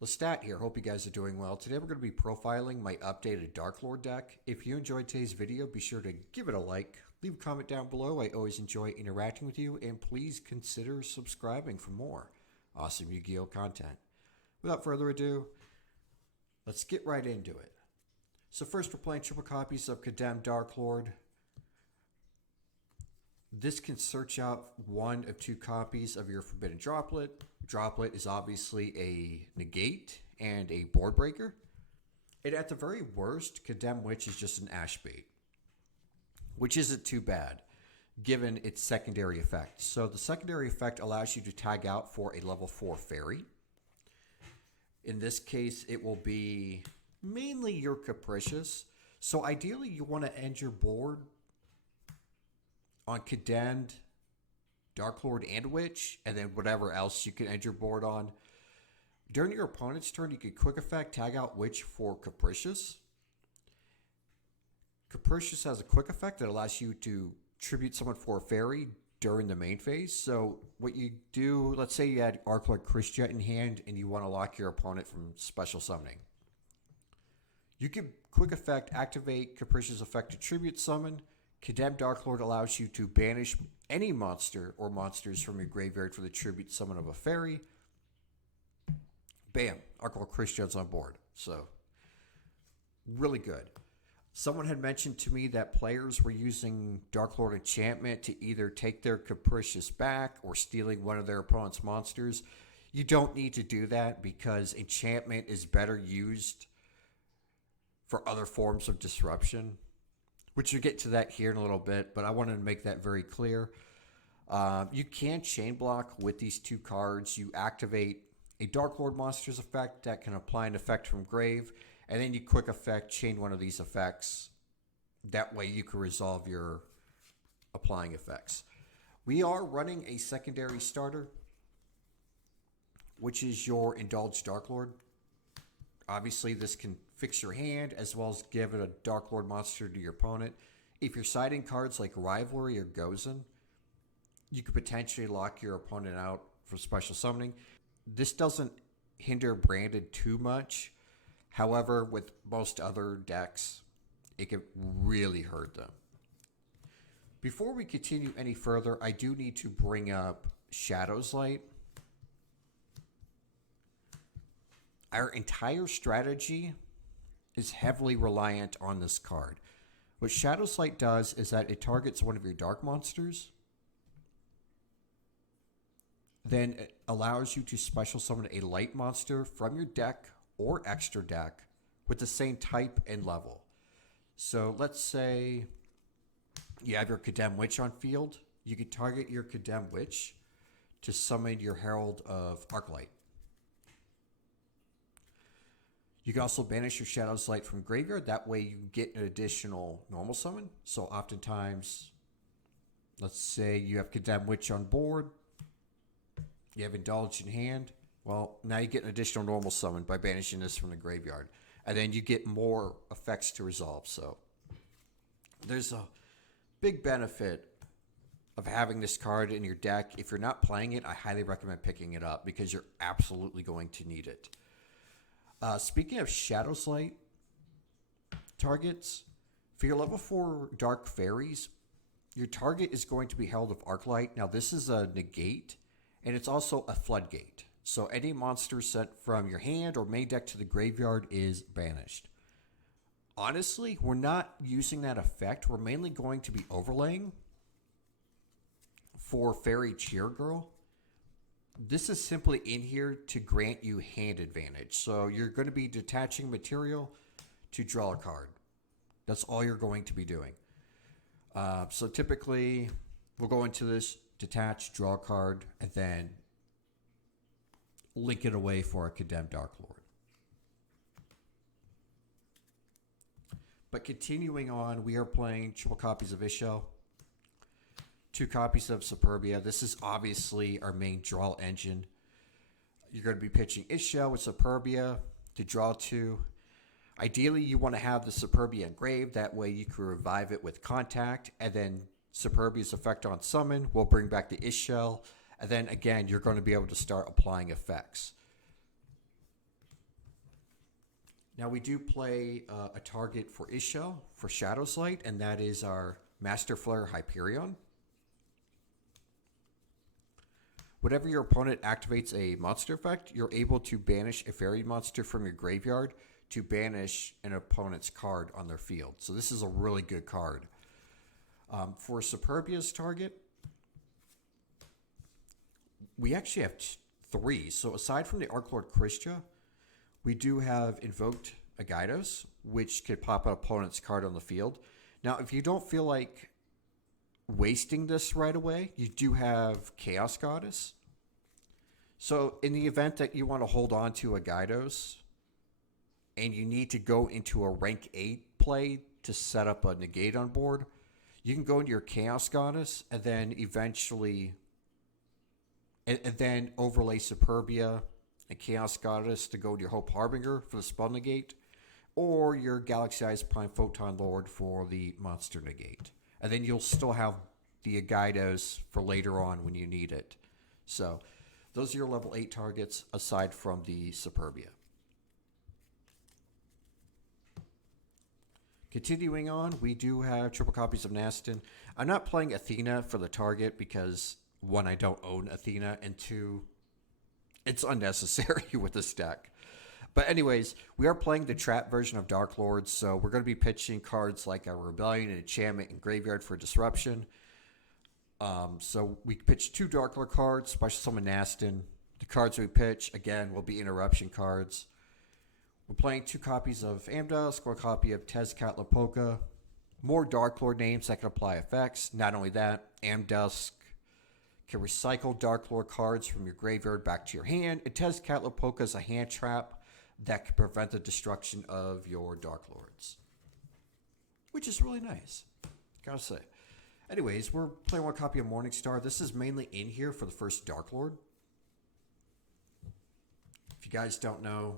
Lestat here. Hope you guys are doing well. Today we're going to be profiling my updated Darklord deck. If you enjoyed today's video, be sure to give it a like, leave a comment down below. I always enjoy interacting with you, and please consider subscribing for more awesome Yu-Gi-Oh content. Without further ado, let's get right into it. So first we're playing triple copies of Condemned Darklord. This can search out one of two copies of your Forbidden Droplet. Droplet is obviously a negate and a board breaker. And at the very worst, Condemned Witch is just an ash bait, which isn't too bad given its secondary effect. So the secondary effect allows you to tag out for a level 4 fairy. In this case, it will be mainly your Capricious. So ideally, you want to end your board on Condemned, Darklord, and Witch, and then whatever else you can end your board on. During your opponent's turn, you can quick effect tag out Witch for Capricious. Capricious has a quick effect that allows you to tribute someone for a fairy during the main phase. So what you do, let's say you had Darklord Christian in hand and you want to lock your opponent from special summoning. You can quick effect activate Capricious effect to tribute summon. Condemned Darklord allows you to banish any monster or monsters from your graveyard for the tribute summon of a fairy. Bam, Darklord Christian's on board. So, really good. Someone had mentioned to me that players were using Darklord enchantment to either take their Capricious back or stealing one of their opponent's monsters. You don't need to do that because enchantment is better used for other forms of disruption, which we'll get to that here in a little bit, but I wanted to make that very clear. You can chain block with these two cards. You activate a Darklord monster's effect that can apply an effect from grave, and then you quick effect chain one of these effects. That way you can resolve your applying effects. We are running a secondary starter, which is your Indulged Darklord. Obviously, this can fix your hand as well as give it a Darklord monster to your opponent. If you're siding cards like Rivalry or Gozen, you could potentially lock your opponent out for special summoning. This doesn't hinder Branded too much. However, with most other decks, it can really hurt them. Before we continue any further, I do need to bring up Shadow's Light. Our entire strategy is heavily reliant on this card. What Shadow's Light does is that it targets one of your dark monsters. Then it allows you to special summon a light monster from your deck or extra deck with the same type and level. So let's say you have your Condemned Witch on field. You can target your Condemned Witch to summon your Herald of Arclight. You can also banish your Shadow's Light from graveyard. That way you get an additional normal summon. So oftentimes, let's say you have Condemned Witch on board. You have Indulged in hand. Well, now you get an additional normal summon by banishing this from the graveyard. And then you get more effects to resolve. So there's a big benefit of having this card in your deck. If you're not playing it, I highly recommend picking it up because you're absolutely going to need it. Speaking of Shadow's Light targets, for your level 4 Dark Fairies, your target is going to be Herald of Arclight. Now, this is a negate, and it's also a floodgate. So any monster sent from your hand or main deck to the graveyard is banished. Honestly, we're not using that effect. We're mainly going to be overlaying for Fairy Cheer Girl. This is simply in here to grant you hand advantage. So you're going to be detaching material to draw a card. That's all you're going to be doing. So typically, we'll go into this, detach, draw a card, and then link it away for a Condemned Darklord. But continuing on, we are playing triple copies of Ishel, 2 copies of Superbia. This is obviously our main draw engine. You're going to be pitching Ishel with Superbia to draw 2. Ideally, you want to have the Superbia engraved. That way you can revive it with Contact. And then Superbia's effect on summon will bring back the Ishel. And then again, you're going to be able to start applying effects. Now we do play a target for Ishel for Shadow's Light, and that is our Master Flare Hyperion. Whenever your opponent activates a monster effect, you're able to banish a fairy monster from your graveyard to banish an opponent's card on their field. So this is a really good card. For Superbia's target, we actually have three. So aside from the Darklord Christia, we do have Invoked Agidos, which could pop an opponent's card on the field. Now, if you don't feel like wasting this right away, you do have Chaos Goddess. So in the event that you want to hold on to a Gydos and you need to go into a rank 8 play to set up a negate on board, you can go into your Chaos Goddess and then eventually and then overlay Superbia and Chaos Goddess to go to your Hope Harbinger for the spell negate, or your Galaxy Eyes Prime Photon Lord for the monster negate. And then you'll still have the Gydos for later on when you need it. So those are your level 8 targets aside from the Superbia. Continuing on, we do have triple copies of Nastin. I'm not playing Athena for the target because, one, I don't own Athena, and two, it's unnecessary with this deck. But anyways, we are playing the trap version of Darklord, so we're going to be pitching cards like a Rebellion and Enchantment and Graveyard for Disruption. So we pitch 2 Darklord cards, Special Summon Nastin. The cards we pitch, again, will be Interruption cards. We're playing 2 copies of Amdusk, 1 copy of Tezcatlipoca. More Darklord names that can apply effects. Not only that, Amdusk can recycle Darklord cards from your graveyard back to your hand. And Tezcatlipoca is a hand trap that can prevent the destruction of your Darklords, which is really nice, gotta say. Anyways, we're playing 1 copy of Morningstar. This is mainly in here for the first Darklord. If you guys don't know,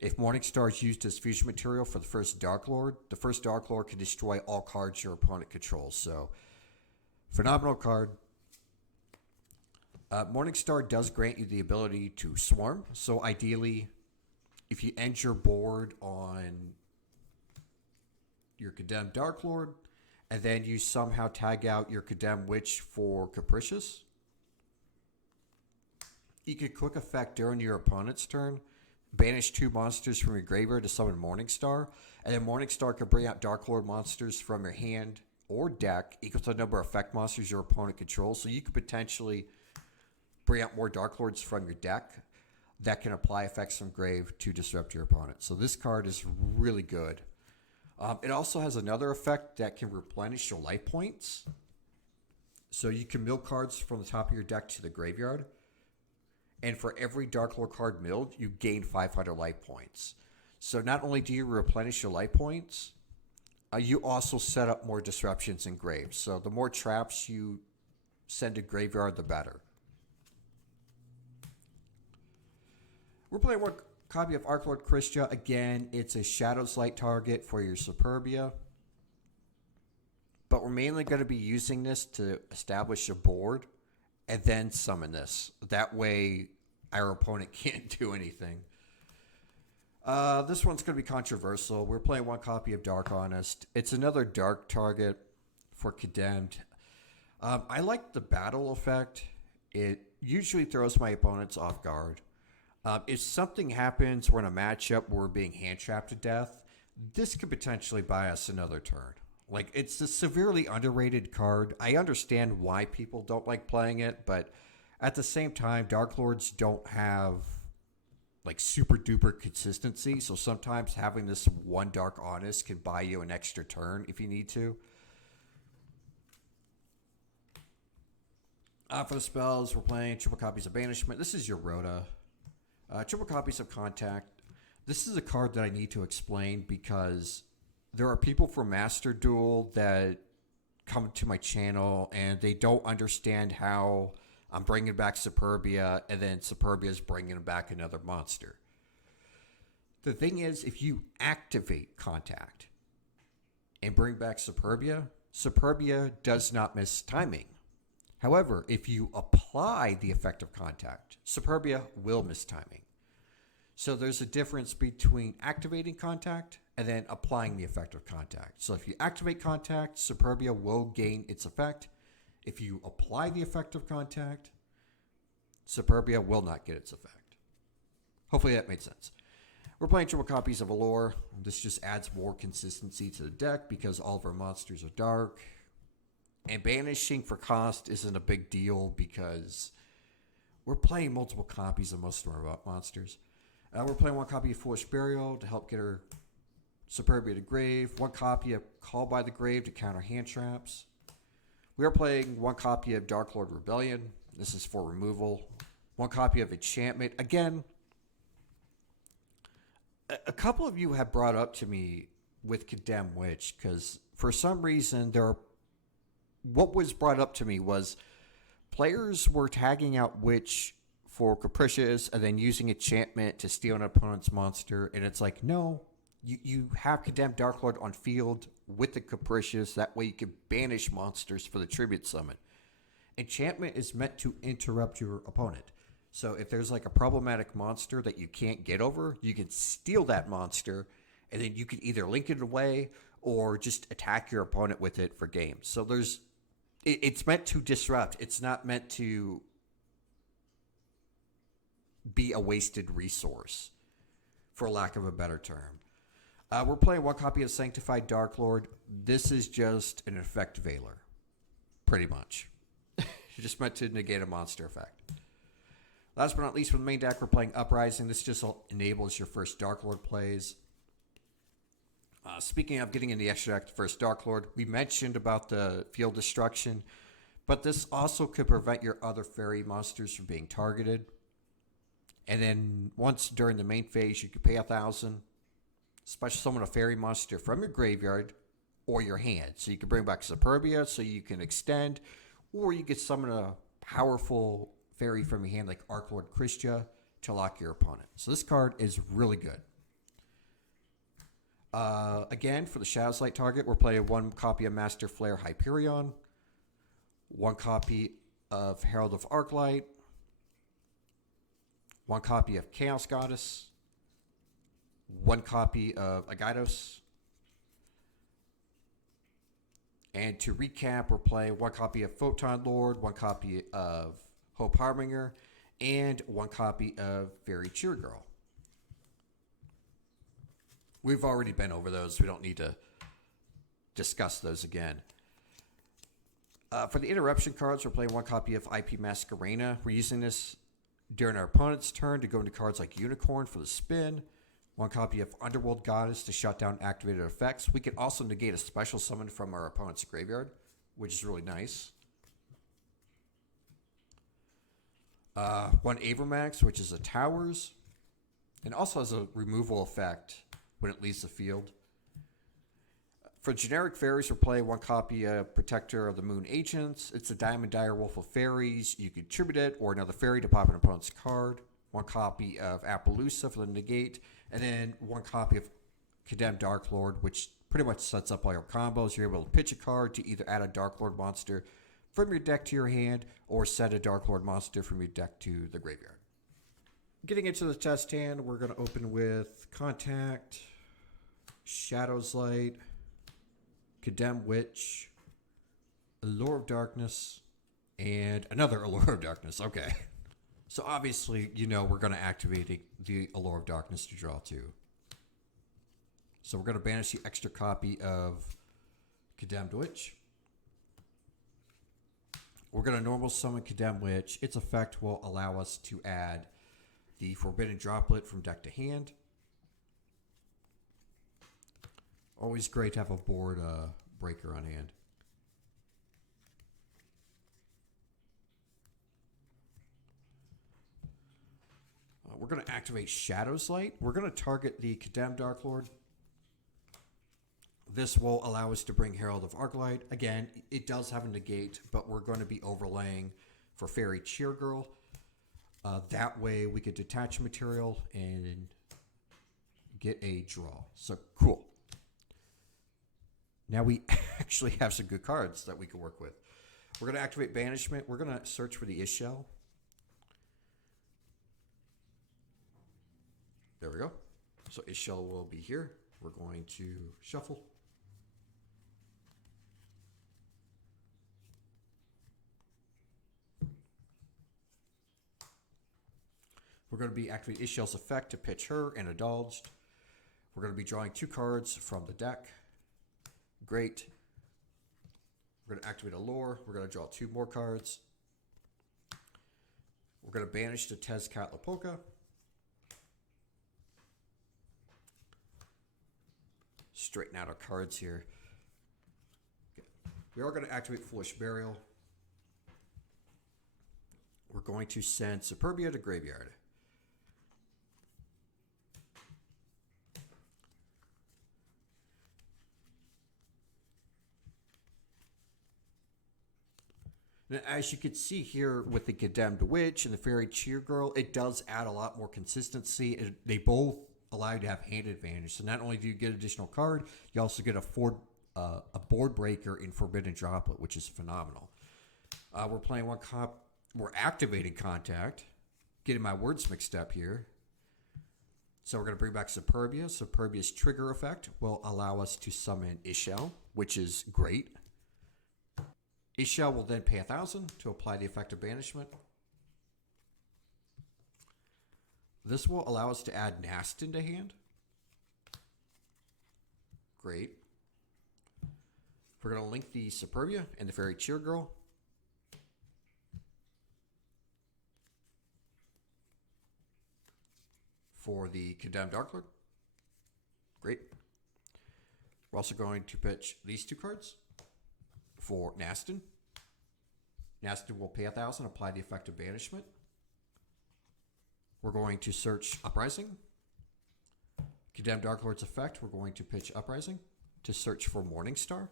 if Morningstar is used as fusion material for the first Darklord can destroy all cards your opponent controls. So, phenomenal card. Morningstar does grant you the ability to swarm. So ideally, if you end your board on your Condemned Darklord, and then you somehow tag out your Condemned Witch for Capricious, you can quick effect during your opponent's turn, banish 2 monsters from your graveyard to summon Morningstar, and then Morningstar can bring out Darklord monsters from your hand or deck equal to the number of effect monsters your opponent controls. So you could potentially bring out more Darklords from your deck that can apply effects from grave to disrupt your opponent. So this card is really good. It also has another effect that can replenish your life points. So you can mill cards from the top of your deck to the graveyard. And for every Darklord card milled, you gain 500 life points. So not only do you replenish your life points, you also set up more disruptions in graves. So the more traps you send to graveyard, the better. We're playing 1 copy of Darklord Christia. Again, it's a Shadow's Light target for your Superbia. But we're mainly going to be using this to establish a board and then summon this. That way, our opponent can't do anything. This one's going to be controversial. We're playing 1 copy of Dark Honest. It's another dark target for Condemned. I like the battle effect. It usually throws my opponents off guard. If something happens, we're in a matchup where we're being hand-trapped to death, this could potentially buy us another turn. Like, it's a severely underrated card. I understand why people don't like playing it, but at the same time, Darklords don't have, like, super-duper consistency, so sometimes having this 1 Dark Honest can buy you an extra turn if you need to. For the spells, we're playing triple copies of Banishment. This is your Rhoda. Triple copies of Contact. This is a card that I need to explain because there are people from Master Duel that come to my channel and they don't understand how I'm bringing back Superbia and then Superbia is bringing back another monster. The thing is, if you activate Contact and bring back Superbia, Superbia does not miss timing. However, if you apply the effect of Contact, Superbia will miss timing. So there's a difference between activating contact and then applying the effect of contact. So if you activate contact, Superbia will gain its effect. If you apply the effect of contact, Superbia will not get its effect. Hopefully that made sense. We're playing triple copies of Allure. This just adds more consistency to the deck because all of our monsters are dark. And banishing for cost isn't a big deal because we're playing multiple copies of most of our monsters. We're playing one copy of Foolish Burial to help get her Superbia to grave. One copy of Call by the Grave to counter hand traps. We are playing one copy of Darklord Rebellion. This is for removal. One copy of Enchantment. Again, a couple of you have brought up to me with Condemned Witch because for some reason what was brought up to me was players were tagging out Witch for Capricious and then using Enchantment to steal an opponent's monster. And it's like, no, you have Condemned Darklord on field with the Capricious. That way you can banish monsters for the Tribute Summon. Enchantment is meant to interrupt your opponent. So if there's like a problematic monster that you can't get over, you can steal that monster and then you can either link it away or just attack your opponent with it for games. So it's meant to disrupt. It's not meant to be a wasted resource, for lack of a better term. We're playing one copy of Sanctified Darklord. This is just an effect veiler, pretty much. Just meant to negate a monster effect. Last but not least, for the main deck, we're playing Uprising. This just enables your first Darklord plays. Speaking of getting in the extra deck, the first Darklord, we mentioned about the field destruction, but this also could prevent your other fairy monsters from being targeted. And then once during the main phase, you could pay 1,000, special summon a fairy monster from your graveyard or your hand. So you can bring back Superbia so you can extend, or you could summon a powerful fairy from your hand like Archlord Christia to lock your opponent. So this card is really good. Again, for the Shadow's Light target, we're playing one copy of Master Flare Hyperion, one copy of Herald of Arclight, one copy of Chaos Goddess, one copy of Agydos. And to recap, we're playing one copy of Photon Lord, one copy of Hope Harbinger, and one copy of Fairy Cheer Girl. We've already been over those. We don't need to discuss those again. For the interruption cards, we're playing one copy of IP Masquerena. We're using this during our opponent's turn to go into cards like Unicorn for the spin. One copy of Underworld Goddess to shut down activated effects. We can also negate a special summon from our opponent's graveyard, which is really nice. One Avermax, which is a Towers, and also has a removal effect when it leaves the field. For generic fairies, we're playing one copy of Protector of the Moon Agents. It's a Diamond Direwolf of Fairies. You can tribute it or another fairy to pop an opponent's card. One copy of Appaloosa for the negate. And then one copy of Condemned Darklord, which pretty much sets up all your combos. You're able to pitch a card to either add a Darklord monster from your deck to your hand or set a Darklord monster from your deck to the graveyard. Getting into the test hand, we're going to open with Contact, Shadow's Light, Condemned Witch, Allure of Darkness, and another Allure of Darkness. Okay. So obviously, we're going to activate the Allure of Darkness to draw 2. So we're going to banish the extra copy of Condemned Witch. We're going to normal summon Condemned Witch. Its effect will allow us to add the Forbidden Droplet from deck to hand. Always great to have a board breaker on hand. We're going to activate Shadow's Light. We're going to target the Condemned Darklord. This will allow us to bring Herald of Arclight. Again, it does have a negate, but we're going to be overlaying for Fairy Cheer Girl. That way we could detach material and get a draw. So cool. Now we actually have some good cards that we can work with. We're going to activate Banishment. We're going to search for the Ishel. There we go. So Ishel will be here. We're going to shuffle. We're going to be activating Ishel's effect to pitch her and indulged. We're going to be drawing 2 cards from the deck. Great. We're going to activate a lure. We're going to draw 2 more cards. We're going to banish the Tezcatlipoca. Straighten out our cards here. Okay. We are going to activate Foolish Burial. We're going to send Superbia to graveyard. Now, as you can see here with the Condemned Witch and the Fairy Cheer Girl, it does add a lot more consistency. They both allow you to have hand advantage. So not only do you get an additional card, you also get a board breaker in Forbidden Droplet, which is phenomenal. We're playing one comp. We're activating Contact. Getting my words mixed up here. So we're going to bring back Superbia. Superbia's trigger effect will allow us to summon Ishel, which is great. Ishel will then pay 1,000 to apply the effect of banishment. This will allow us to add Nastin to hand. Great. We're going to link the Superbia and the Fairy Cheer Girl. For the Condemned Darklord. Great. We're also going to pitch these 2 cards for Nastin. Nastin will pay 1,000, apply the effect of banishment. We're going to search Uprising. Condemned Darklord's effect, we're going to pitch Uprising to search for Morningstar.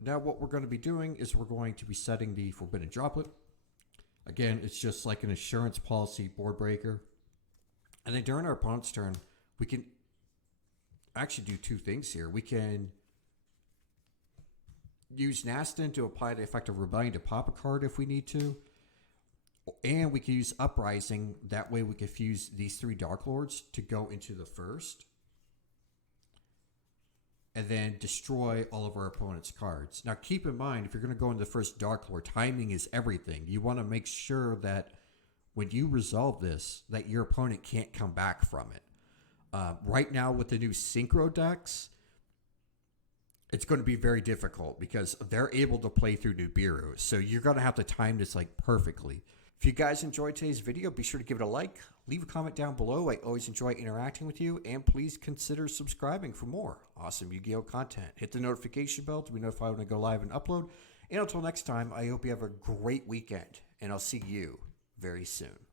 Now what we're going to be doing is we're going to be setting the Forbidden Droplet. Again, it's just like an insurance policy board breaker. And then during our opponent's turn, we can actually do 2 things here. We can use Nastin to apply the effect of Rebellion to pop a card if we need to. And we can use Uprising. That way we can fuse these 3 Darklords to go into the first. And then destroy all of our opponent's cards. Now keep in mind, if you're going to go into the first Darklord, timing is everything. You want to make sure that when you resolve this, that your opponent can't come back from it. Right now with the new Synchro decks, it's going to be very difficult because they're able to play through Nibiru. So you're going to have to time this like perfectly. If you guys enjoyed today's video, be sure to give it a like. Leave a comment down below. I always enjoy interacting with you. And please consider subscribing for more awesome Yu-Gi-Oh! Content. Hit the notification bell to be notified when I go live and upload. And until next time, I hope you have a great weekend. And I'll see you very soon.